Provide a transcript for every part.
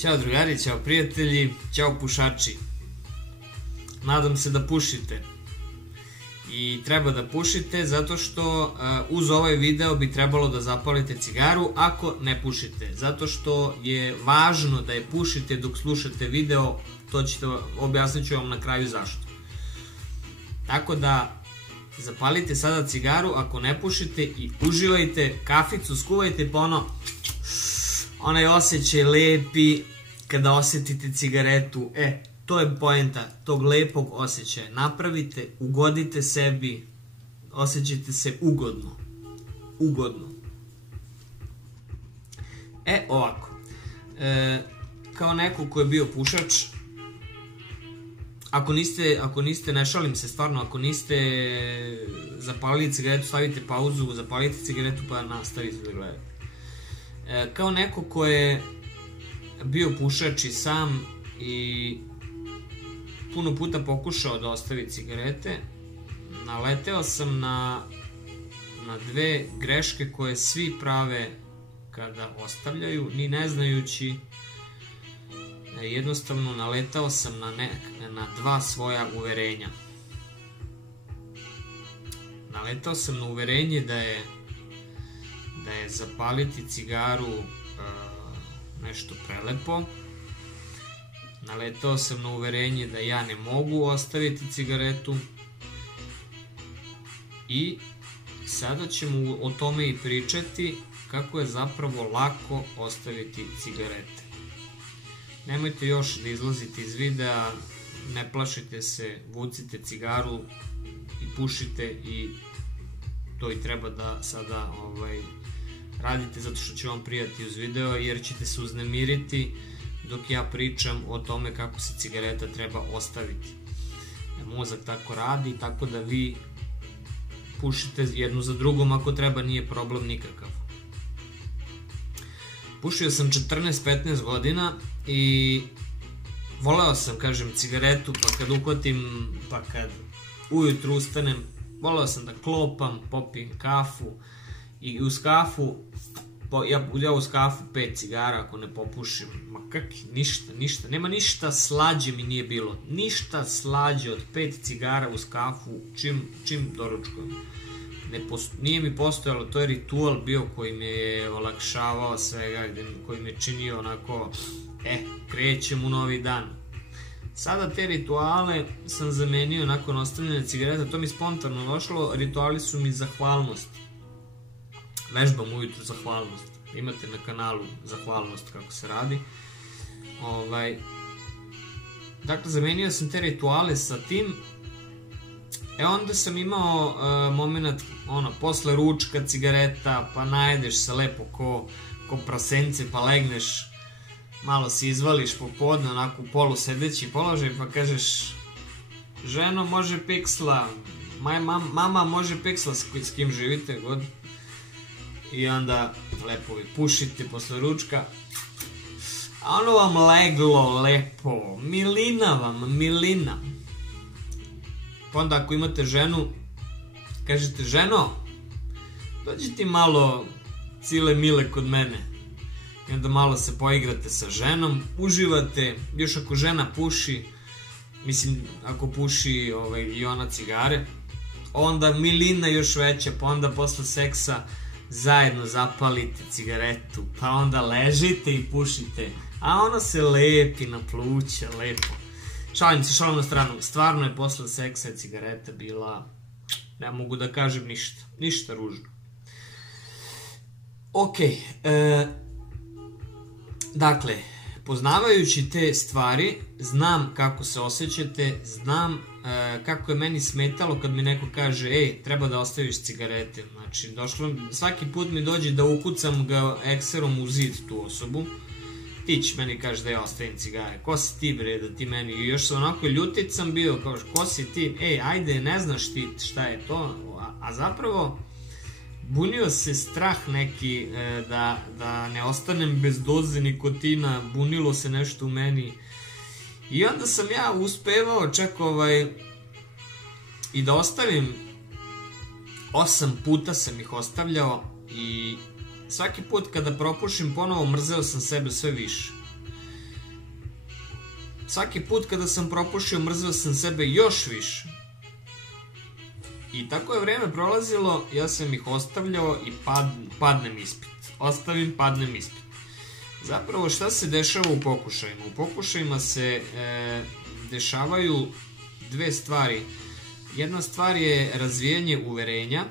Ćao drugari, ćao prijatelji, ćao pušači. Nadam se da pušite. I treba da pušite zato što uz ovaj video bi trebalo da zapalite cigaru ako ne pušite. Zato što je važno da je pušite dok slušate video, objasnit ću vam na kraju zašto. Tako da zapalite sada cigaru ako ne pušite i uživajte, kaficu skuvajte pa onaj osjećaj lepi kada osjetite cigaretu. To je poenta tog lepog osjećaja. Napravite, ugodite sebi, osjećajte se ugodno. Ugodno. Ovako. Kao neko ko je bio pušač, ako niste, ne šalim se stvarno, ako niste zapalili cigaretu, stavite pauzu, zapalite cigaretu pa nastavite da gledate. Kao neko ko je bio pušač i sam i puno puta pokušao da ostavi cigarete, naleteo sam na dve greške koje svi prave kada ostavljaju, ni ne znajući. Jednostavno naletao sam na dva svoja uverenja. Naletao sam na uverenje da je zapaliti cigaru nešto prelepo. Naletao sam na uverenje da ja ne mogu ostaviti cigaretu. I sada ćemo o tome i pričati kako je zapravo lako ostaviti cigarete. Nemojte još da izlazite iz videa, ne plašite se, vucite cigaru i pušite i to i treba da sada radite zato što će vam prijati uz video jer ćete se uznemiriti dok ja pričam o tome kako se cigareta treba ostaviti. Mozak tako radi, tako da vi pušite jednu za drugom ako treba, nije problem nikakav. Pušio sam 14-15 godina i voleo sam, kažem, cigaretu, pa kad uhvatim, pa kad ujutru ustanem, voleo sam da klopam, popijem kafu i uz kafu, ja uz kafu 5 cigara ako ne popušim, ma ništa, nema ništa slađe mi nije bilo, ništa slađe od 5 cigara uz kafu čim doručkujem. Nije mi postojalo, to je ritual bio koji me je olakšavao svega, koji me činio onako, krećem u novi dan. Sada te rituale sam zamenio nakon ostavljanja cigareta, to mi spontano došlo, rituali su mi zahvalnost. Vežbam ujutru zahvalnost, imate na kanalu zahvalnost kako se radi. Dakle, zamenio sam te rituale sa tim. Onda sam imao moment, posle ručka cigareta, pa najedeš se lepo ko prasence, pa legneš, malo se izvališ popodne, onako u polusedeći položaj, pa kažeš, ženo može piksla, mama može piksla s kim živite god. I onda lepo vi pušite posle ručka, a ono vam leglo lepo, milina. Pa onda ako imate ženu, kažete, ženo, dođi ti malo cile mile kod mene. I onda malo se poigrate sa ženom, uživate, još ako žena puši, mislim, ako puši i ona cigare, onda milina još veća, pa onda posle seksa zajedno zapalite cigaretu, pa onda ležite i pušite, a ona se lepi na pluća, lepo. Šalim na stranu, stvarno je posle seksa cigareta bila, ne mogu da kažem ništa ružno. Dakle, poznavajući te stvari, znam kako se osjećate, znam kako je meni smetalo kad mi neko kaže, treba da ostaviš cigarete. Znači, svaki put mi dođe da ukucam ga ekserom u zid tu osobu. Ti će meni kaži da ja ostavim cigare, ko si ti bre da ti meni, i još sam onako ljutit sam bio, kao ko si ti, ajde ne znaš ti šta je to, a zapravo bunio se strah neki da ne ostanem bez doze nikotina, bunilo se nešto u meni i onda sam ja uspevao čak i da ostavim, 8 puta sam ih ostavljao i svaki put kada propušim ponovo mrzeo sam sebe sve više. svaki put kada sam propušio, mrzeo sam sebe još više. I tako je vreme prolazilo, ja sam ih ostavljao i padnem ispit. Ostavim, padnem ispit. Zapravo šta se dešava u pokušajima? U pokušajima se dešavaju dve stvari. Jedna stvar je razvijanje uverenja,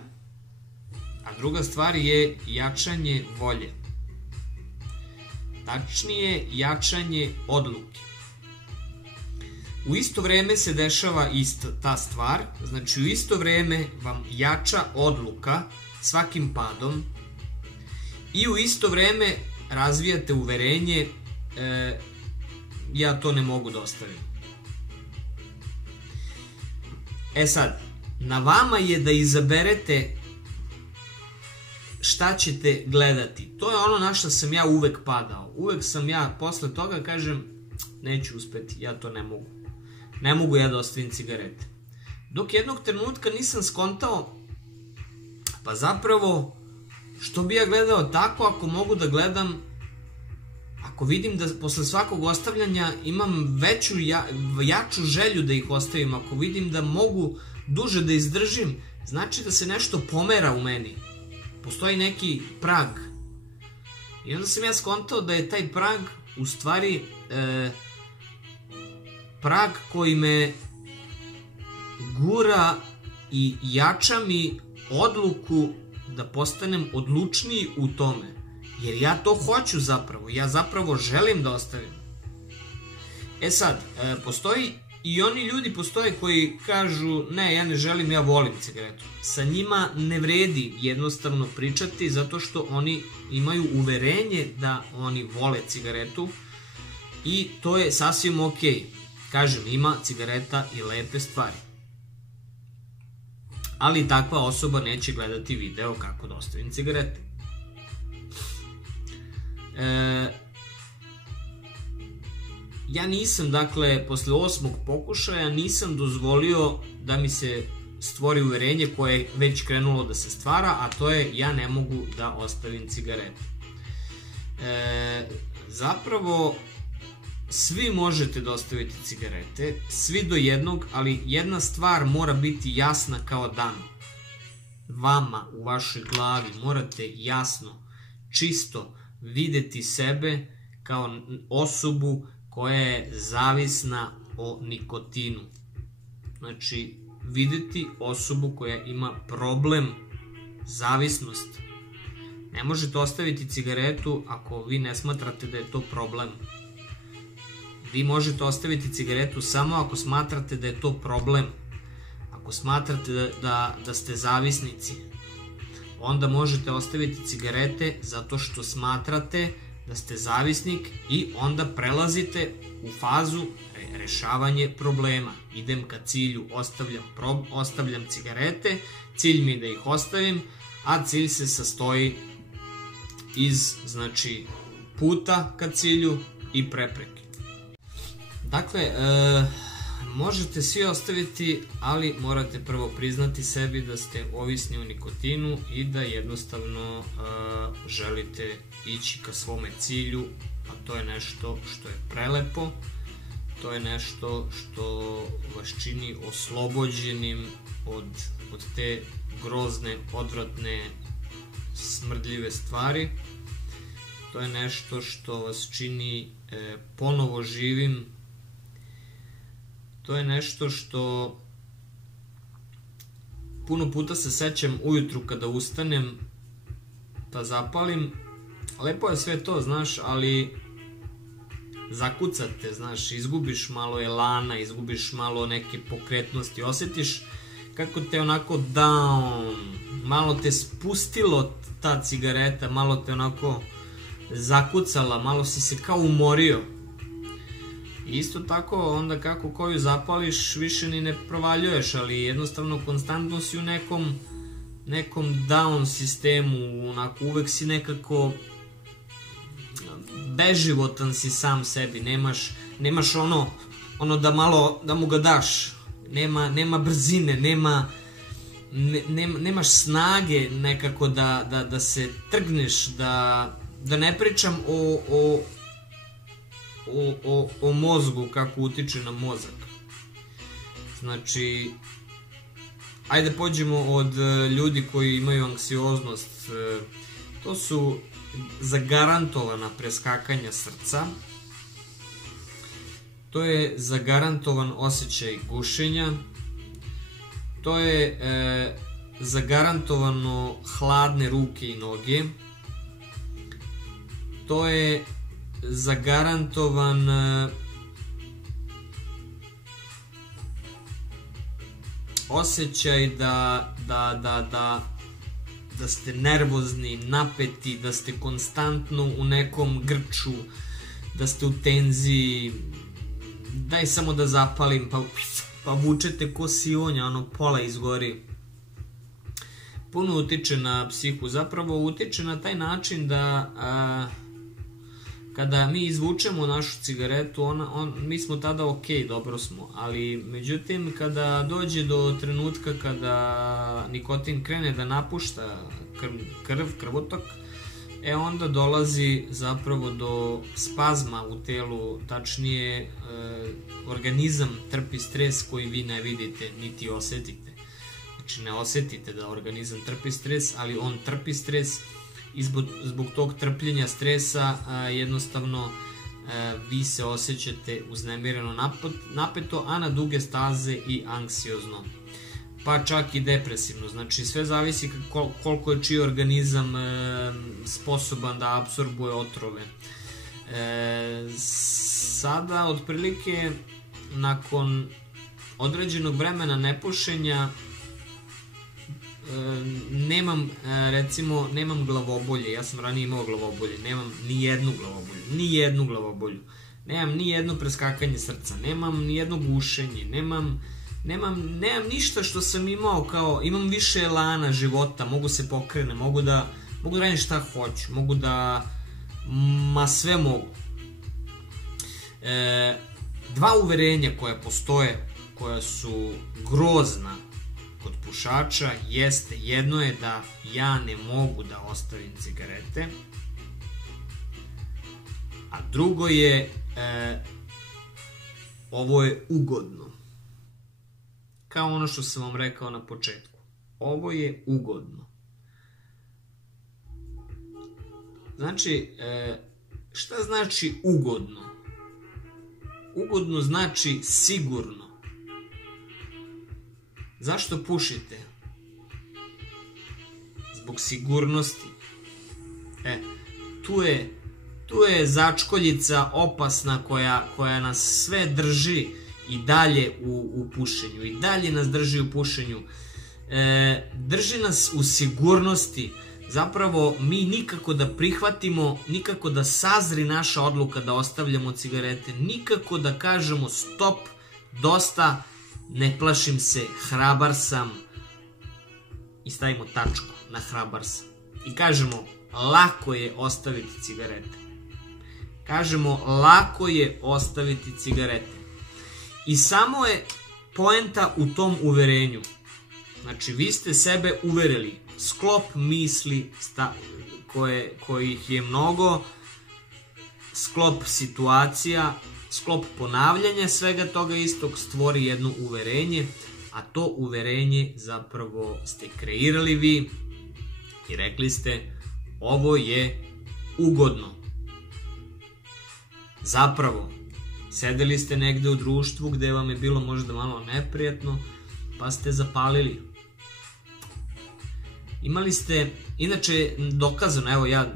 a druga stvar je jačanje volje. Tačnije, jačanje odluke. U isto vreme se dešava ista ta stvar, znači u isto vreme vam jača odluka svakim padom i u isto vreme razvijate uverenje, ja to ne mogu da ostavim. E sad, na vama je da izaberete šta ćete gledati. To je ono na što sam ja uvek padao. Uvek sam ja posle toga kažem, neću uspeti, ja to ne mogu. Ne mogu ja da ostavim cigarete. Dok jednog trenutka nisam skontao, pa zapravo, što bi ja gledao tako ako mogu da gledam, ako vidim da posle svakog ostavljanja imam jaču želju da ih ostavim, ako vidim da mogu duže da izdržim, znači da se nešto pomera u meni. Postoji neki prag. I onda sam ja skontao da je taj prag u stvari prag koji me gura i jača mi odluku da postanem odlučniji u tome. Jer ja to hoću zapravo. Ja zapravo želim da ostavim. E sad, postoji i oni ljudi postoje koji kažu ne, ja ne želim, ja volim cigaretu. Sa njima ne vredi jednostavno pričati zato što oni imaju uverenje da oni vole cigaretu i to je sasvim okej. Kažem, ima cigareta i lepe stvari. Ali takva osoba neće gledati video kako da ostavim cigarete. Ja nisam, dakle, posle 8. pokušaja nisam dozvolio da mi se stvori uverenje koje je već krenulo da se stvara, a to je ja ne mogu da ostavim cigarete. Zapravo, svi možete da ostavite cigarete, svi do jednog, ali jedna stvar mora biti jasna kao dan. Vama, u vašoj glavi, morate jasno, čisto videti sebe kao osobu koja je zavisna o nikotinu. Znači, videti osobu koja ima problem, zavisnost. Ne možete ostaviti cigaretu ako vi ne smatrate da je to problem. Vi možete ostaviti cigaretu samo ako smatrate da je to problem. Ako smatrate da ste zavisnici, onda možete ostaviti cigarete zato što smatrate da ste zavisnik i onda prelazite u fazu rešavanje problema. Idem ka cilju, ostavljam cigarete, cilj mi je da ih ostavim, a cilj se sastoji iz, znači, puta ka cilju i prepreke. Dakle, možete svi ostaviti, ali morate prvo priznati sebi da ste ovisni o nikotinu i da jednostavno želite ići ka svome cilju, a to je nešto što je prelepo, to je nešto što vas čini oslobođenim od te grozne, odvratne, smrdljive stvari. To je nešto što vas čini ponovo živim. To je nešto što puno puta se sećam ujutru kada ustanem pa zapalim. Lepo je sve to, znaš, ali zakucate, znaš, izgubiš malo elana, izgubiš malo neke pokretnosti, osjetiš kako te onako down, malo te spustilo ta cigareta, malo te onako zakucala, malo si se kao umorio. Isto tako, onda kako koju zapališ, više ni ne provaljuješ, ali jednostavno konstantno si u nekom down sistemu, onako uvek si nekako beživotan si sam sebi, nemaš ono da malo, da mu ga daš, nema brzine, nemaš snage nekako da se trgneš, da ne pričam o mozgu, kako utiče na mozak. Znači, ajde pođemo od ljudi koji imaju anksioznost. To su zagarantovana preskakanja srca, to je zagarantovan osjećaj gušenja, to je zagarantovano hladne ruke i noge, to je zagarantovan osjećaj da ste nervozni, napeti, da ste konstantno u nekom grču, da ste u tenziji, daj samo da zapalim, pa vučete ko sionja, ono pola izgori. Puno utiče na psihu, zapravo utiče na taj način da kada mi izvučemo našu cigaretu, mi smo tada ok, dobro smo, ali međutim kada dođe do trenutka kada nikotin krene da napušta krvotok, onda dolazi zapravo do spazma u telu, tačnije organizam trpi stres koji vi ne vidite niti osetite. Znači ne osetite da organizam trpi stres, ali on trpi stres i zbog tog trpljenja stresa jednostavno vi se osjećate uznemireno, napeto, a na duge staze i anksiozno, pa čak i depresivno. Znači sve zavisi koliko je čiji organizam sposoban da apsorbuje otrove. Sada otprilike nakon određenog vremena nepušenja nemam glavobolje. Ja sam ranije imao glavobolje, nemam ni jednu glavobolju, nemam ni jedno preskakanje srca, nemam ni jedno gušenje, nemam ništa što sam imao, kao imam više elana života, mogu se pokrenem, mogu da radim šta hoću, sve mogu. Dva uverenja koja postoje, koja su grozna kod pušača, jeste, jedno je da ja ne mogu da ostavim cigarete, a drugo je ovo je ugodno. Kao ono što sam vam rekao na početku, ovo je ugodno. Znači, šta znači ugodno? Ugodno znači sigurno. Zašto pušite? Zbog sigurnosti. Tu je začkoljica opasna koja nas sve drži i dalje u pušenju. I dalje nas drži u pušenju. Drži nas u sigurnosti. Zapravo mi nikako da prihvatimo, nikako da sazri naša odluka da ostavljamo cigarete, nikako da kažemo stop, dosta, ne plašim se, hrabar sam i stavimo tačku na hrabar sam. I kažemo, lako je ostaviti cigarete. I samo je poenta u tom uverenju. Znači, vi ste sebe uverili. Sklop misli kojih je mnogo, sklop situacija, sklop ponavljanja svega toga istog stvori jedno uverenje, a to uverenje zapravo ste kreirali vi i rekli ste ovo je ugodno. Zapravo, sedeli ste negde u društvu gde vam je bilo možda malo neprijatno, pa ste zapalili. Imali ste, inače dokazano,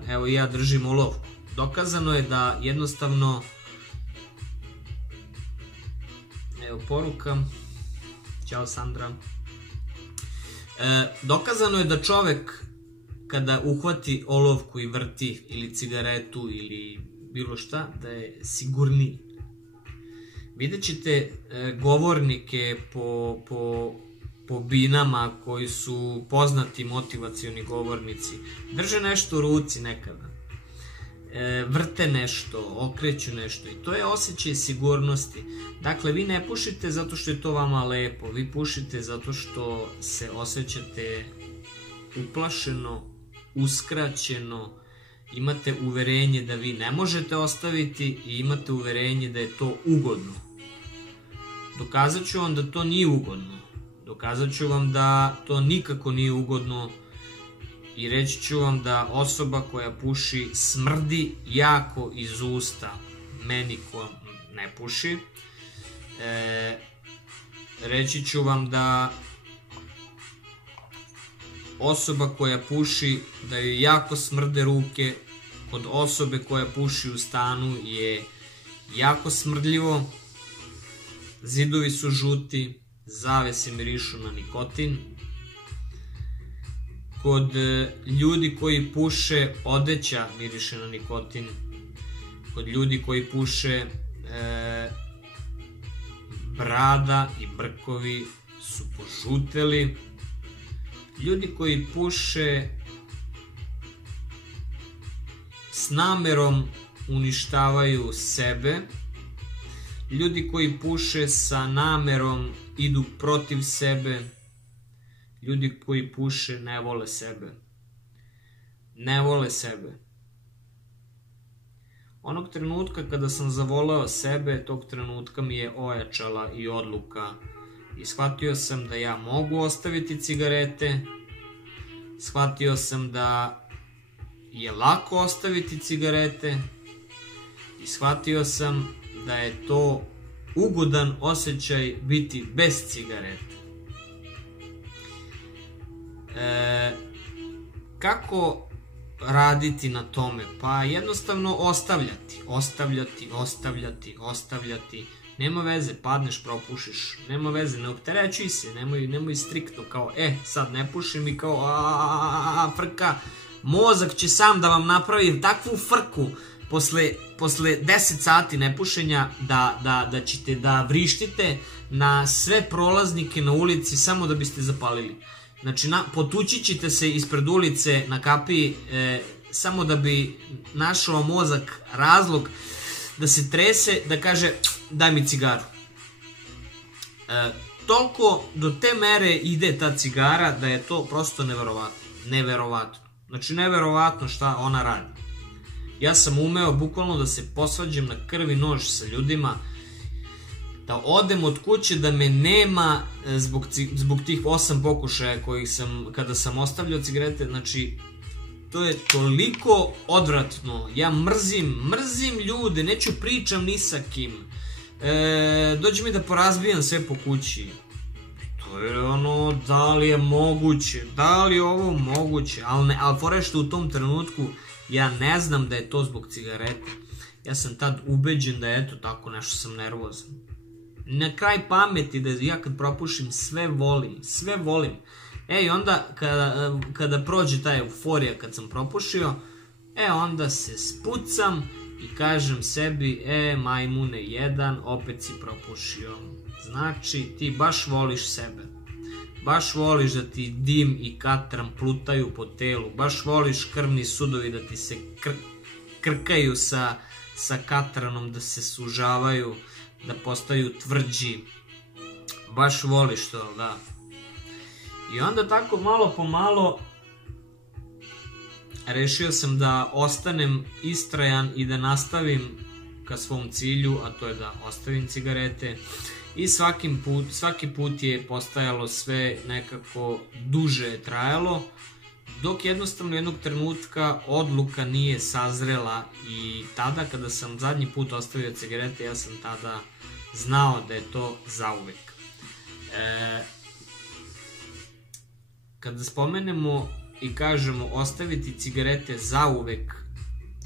evo ja držim olovku, dokazano je da jednostavno, evo poruka, ćao Sandra, dokazano je da čovek kada uhvati olovku i vrti ili cigaretu ili bilo šta, da je sigurniji. Vidjet ćete govornike po binama koji su poznati motivacioni govornici, drže nešto u ruci nekada, vrte nešto, okreću nešto i to je osjećaj sigurnosti. Dakle, vi ne pušite zato što je to vama lepo, vi pušite zato što se osjećate uplašeno, uskraćeno imate uverenje da vi ne možete ostaviti i imate uverenje da je to ugodno. Dokazat ću vam da to nije ugodno. Dokazat ću vam da to nikako nije ugodno i reći ću vam da osoba koja puši smrdi jako iz usta meni ko ne puši. Reći ću vam da osoba koja puši, da joj jako smrde ruke, kod osobe koja puši u stanu je jako smrdljivo, zidovi su žuti, zavese mirišu na nikotin. Kod ljudi koji puše, odeća miriše na nikotin. Kod ljudi koji puše, brada i brkovi su požuteli. Ljudi koji puše s namerom uništavaju sebe. Ljudi koji puše sa namerom idu protiv sebe. Ljudi koji puše ne vole sebe. Ne vole sebe. Onog trenutka kada sam zavoleo sebe, tog trenutka mi je ojačala i odluka. I shvatio sam da ja mogu ostaviti cigarete. Shvatio sam da je lako ostaviti cigarete. I shvatio sam da je to ugodan osjećaj biti bez cigarete. Kako raditi na tome? Pa jednostavno ostavljati. Nema veze, padneš, propušiš. Nema veze, ne opterećuj se, nemoj striktno kao, sad ne pušim i kao, frka. Mozak će sam da vam napravi takvu frku posle 10 sati nepušenja da ćete da vrištite na sve prolaznike na ulici samo da biste zapalili. Znači, potući ćete se ispred ulice na kapiji samo da bi našao mozak razlog da se trese, da kaže daj mi cigaru. Toliko do te mere ide ta cigara da je to prosto neverovatno. Znači, neverovatno šta ona radi. Ja sam umeo bukvalno da se posvađam na krv i nož sa ljudima, da odem od kuće, da me nema zbog tih 8 pokušaja kojih sam, kada sam ostavljao cigarete, znači, to je toliko odvratno. Ja mrzim ljude, neću pričam ni sa kim. Dođe mi da porazbijam sve po kući. To je ono, da li je moguće, da li je ovo moguće, ali fora je što u tom trenutku ja ne znam da je to zbog cigarete. Ja sam tad ubeđen da je eto tako, nešto sam nervozan. Na kraj pameti da ja kad propušim sve volim. I onda kada prođe ta euforija kad sam propušio, onda se spucam i kažem sebi, majmune jedan, opet si propušio. Znači, ti baš voliš sebe. Baš voliš da ti dim i katran plutaju po telu. Baš voliš krvni sudovi da ti se krkaju sa katranom, da se sužavaju, da postaju tvrđi. Baš voliš to, da. I onda tako malo po malo rešio sam da ostanem istrajan i da nastavim ka svom cilju, a to je da ostavim cigarete. I svaki put je postajalo sve nekako duže trajalo, dok jednostavno jednog trenutka odluka nije sazrela i tada kada sam zadnji put ostavio cigarete, ja sam tada znao da je to zauvek. Kada spomenemo i kažemo ostaviti cigarete zauvek,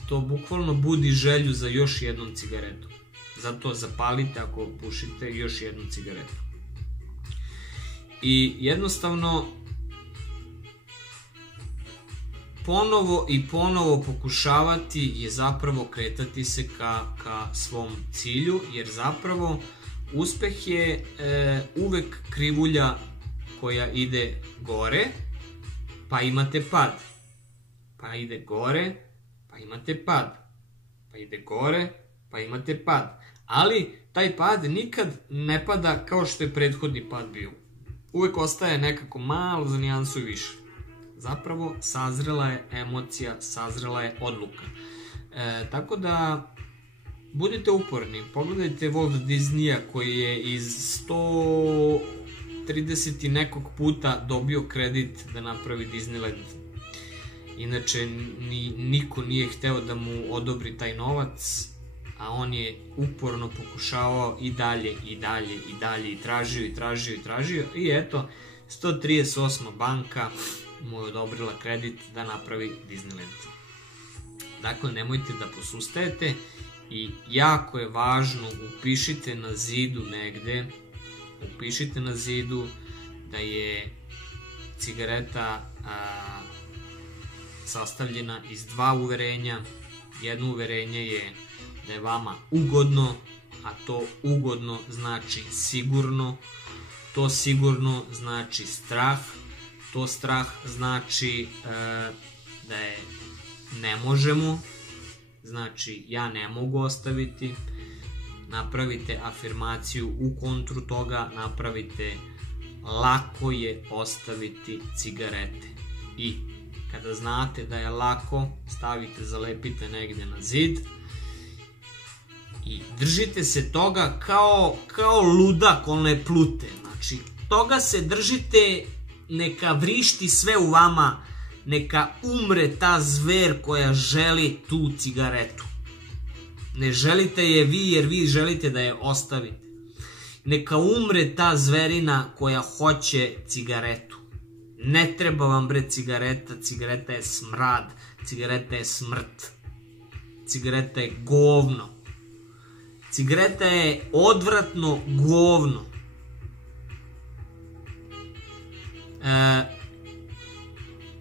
to bukvalno budi želju za još jednom cigaretom. Zato zapalite ako pušite još jednu cigaretu. I jednostavno ponovo pokušavati je zapravo kretati se ka svom cilju, jer zapravo uspeh je uvek krivulja koja ide gore, pa imate pad. Pa ide gore, pa imate pad. Pa ide gore, pa imate pad. Ali taj pad nikad ne pada kao što je prethodni pad bio. Uvek ostaje nekako malo za nijansu više. Zapravo, sazrela je emocija, sazrela je odluka. Tako da, budite uporni. Pogledajte Walt Disneya koji je iz 130 i nekog puta dobio kredit da napravi Disneyland. Inače, niko nije hteo da mu odobri taj novac, a on je uporno pokušavao i dalje, i tražio. I eto, 138. banka mu je odobrila kredit da napravi Disneyland. Dakle, nemojte da posustajete i jako je važno, upišite na zidu negde, da je cigareta sastavljena iz dva uverenja. Jedno uverenje je da je vama ugodno, a to ugodno znači sigurno, to sigurno znači strah, to strah znači da je ne možemo, znači ja ne mogu ostaviti. Napravite afirmaciju u kontru toga, napravite lako je ostaviti cigarete. I kada znate da je lako, stavite, zalepite negde na zid i držite se toga kao ludak, one plute. Znači, toga se držite, neka vrišti sve u vama, neka umre ta zver koja želi tu cigaretu. Ne želite je vi jer vi želite da je ostavite. Neka umre ta zverina koja hoće cigaretu. Ne treba vam bre cigareta, cigareta je smrad, cigareta je smrt, cigareta je govno, cigareta je odvratno govno.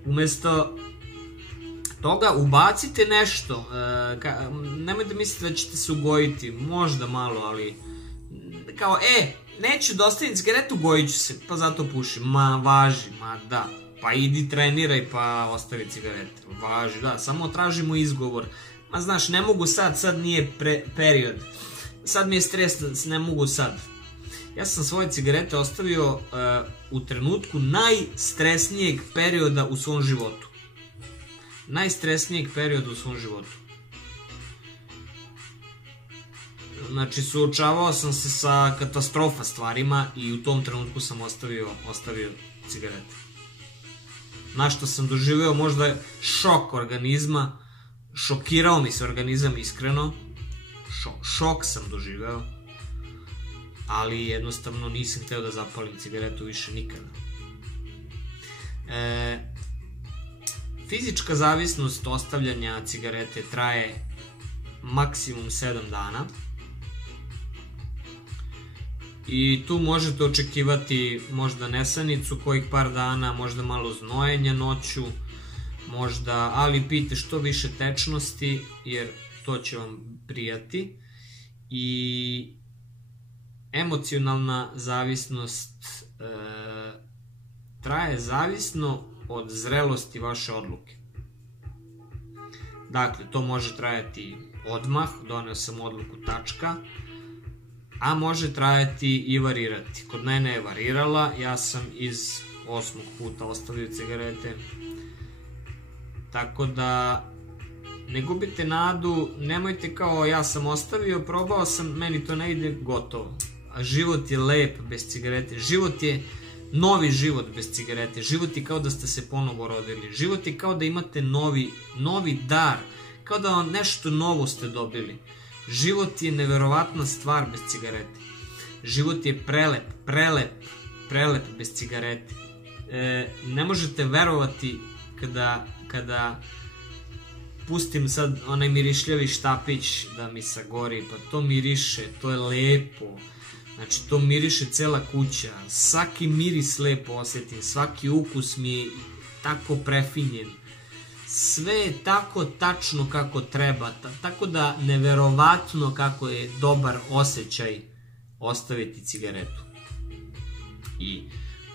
Umesto toga ubacite nešto, nemojte misliti da ćete se ugojiti, možda malo, ali kao, neću da ostavim cigaretu, gojit ću se, pa zato pušim. Ma važi, ma da, pa idi treniraj pa ostavi cigarete. Važi, da, samo tražimo izgovor. Ma znaš, ne mogu sad nije period. Sad mi je stres, ne mogu sad. Ja sam svoje cigarete ostavio u trenutku najstresnijeg perioda u svom životu. Najstresnijeg perioda u svom životu. Znači, suočavao sam se sa katastrofa stvarima i u tom trenutku sam ostavio cigarete. Na što sam doživeo možda šok organizma, šokirao mi se organizam iskreno, šok sam doživeo, ali jednostavno nisam hteo da zapalim cigaretu više nikada. Fizička zavisnost ostavljanja cigarete traje maksimum 7 dana. I tu možete očekivati možda nesanicu kojih par dana, možda malo znojenja noću, možda, ali pijte što više tečnosti jer to će vam prijati. I emocionalna zavisnost traje zavisno od zrelosti vaše odluke. Dakle, to može trajati odmah, doneo sam odluku, tačka, a može trajati i varirati. Kod mene je varirala, ja sam iz 8. puta ostavio cigarete, tako da ne gubite nadu, nemojte kao ja sam ostavio, probao sam, meni to ne ide, gotovo. A život je lep bez cigarete, život je novi život bez cigarete, život je kao da ste se ponovo rodili, život je kao da imate novi dar, kao da nešto novo ste dobili. Život je neverovatna stvar bez cigarete. Život je prelep bez cigarete. Ne možete verovati kada pustim sad onaj mirišljavi štapić da mi sagori, pa to miriše, to je lepo. Znači, to miriše cela kuća, svaki miris lepo osjetim, svaki ukus mi je tako prefinjen. Sve je tako tačno kako treba, tako da neverovatno kako je dobar osjećaj ostaviti cigaretu. I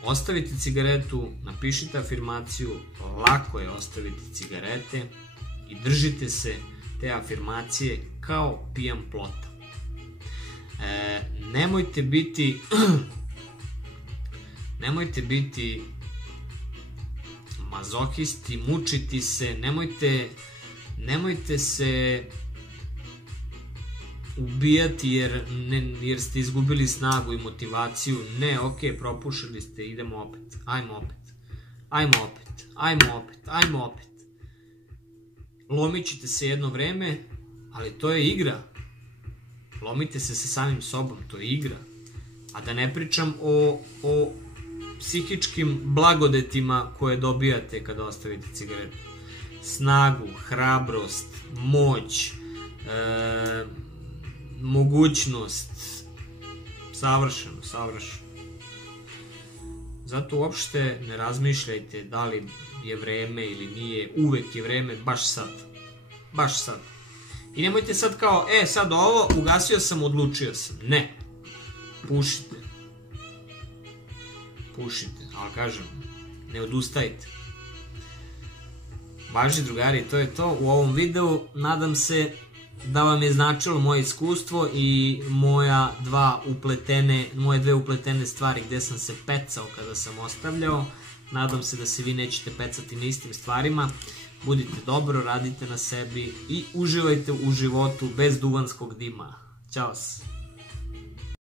ostavite cigaretu, napišite afirmaciju, lako je ostaviti cigarete i držite se te afirmacije kao pijan plota. Nemojte biti mazohisti, mučiti se, nemojte se ubijati jer ste izgubili snagu i motivaciju. Ne, ok, propušili ste, idemo opet, ajmo opet. Lomit ćete se jedno vreme, ali to je igra. Lomite se sa samim sobom, to je igra. A da ne pričam o psihičkim blagodetima koje dobijate kada ostavite cigaretu. Snagu, hrabrost, moć, mogućnost. Savršeno. Zato uopšte ne razmišljajte da li je vreme ili nije, uvek je vreme, baš sad. I nemojte sad kao, sad ovo, ugasio sam, odlučio sam. Ne. Pušite, ali kažem, ne odustajte. Važi drugari, to je to u ovom videu. Nadam se da vam je značilo moje iskustvo i moje dve upletene stvari gde sam se pecao kada sam ostavljao. Nadam se da se vi nećete pecati na istim stvarima. Budite dobro, radite na sebi i uživajte u životu bez duvanskog dima. Ćao se.